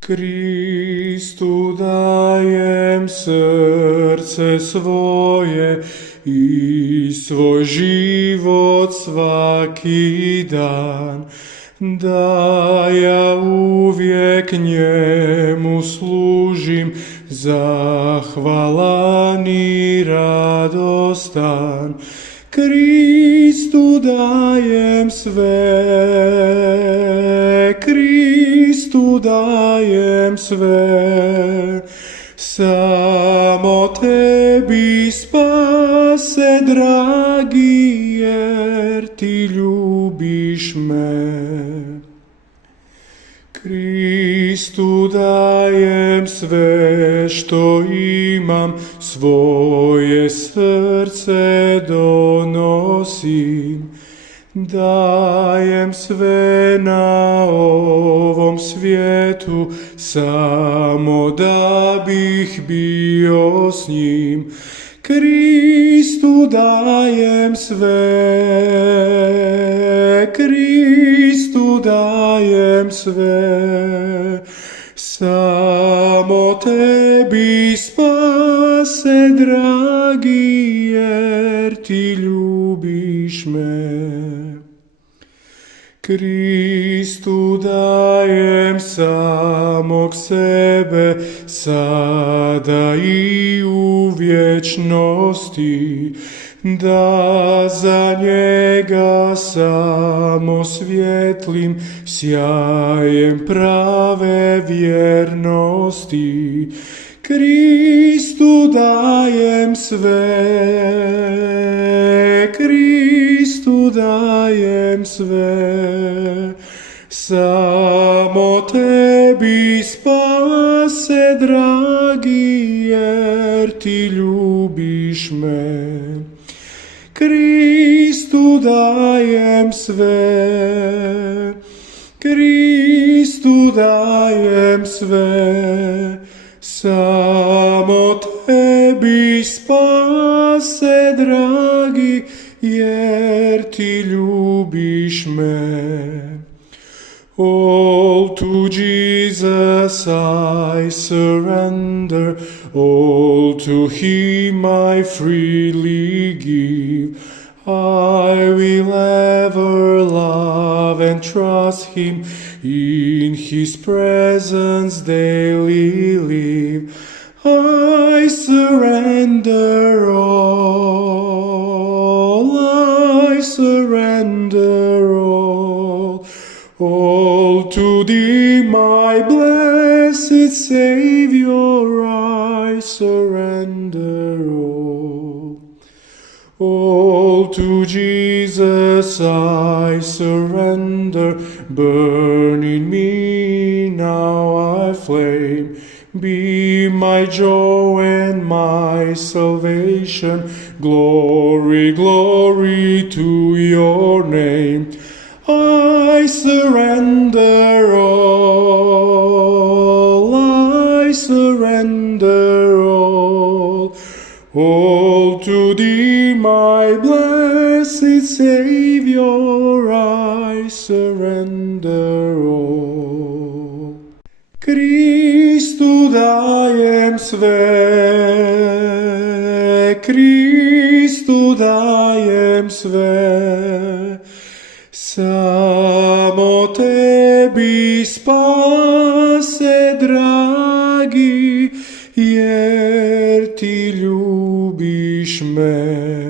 Kristu dajem srce svoje i svoj život svaki dan, da ja uvijek njemu služim, zahvalan i radostan. Kristu dajem sve, Kristu dajem sve, samo tebi spase, dragi, jer ti ljubiš me. Kristu dajem sve što imam, svoje srce donosim. Dajem sve na ovom svijetu, samo da bih bio s njim. Kristu dajem sve, Kristu dajem sve, samo tebi spase, dragi, jer ti ljubiš me. Kristu dajem samog sebe, sada i u vječnosti, da za njega samo svjetlim sjajem prave vjernosti. Kristu dajem sve, Kristu dajem sve, samo tebi spase, dragi, jer ti ljubiš me. Kristu dajem sve, Kristu dajem sve, samo tebi spase, dragi, jer ti ljubiš me. All to Jesus I surrender, all to him I freely give. I will ever love and trust him, in his presence daily live. I surrender all, I surrender all to thee, my blessed Savior, I surrender all to Jesus I surrender, burn in me now a flame, be my joy and my salvation, glory, glory to your name. I surrender all, I surrender all to thee, my blessed Savior, I surrender all. Kristu dajem sve, Kristu dajem sve, samo tebi spase, dragi, jer ti ljubiš me.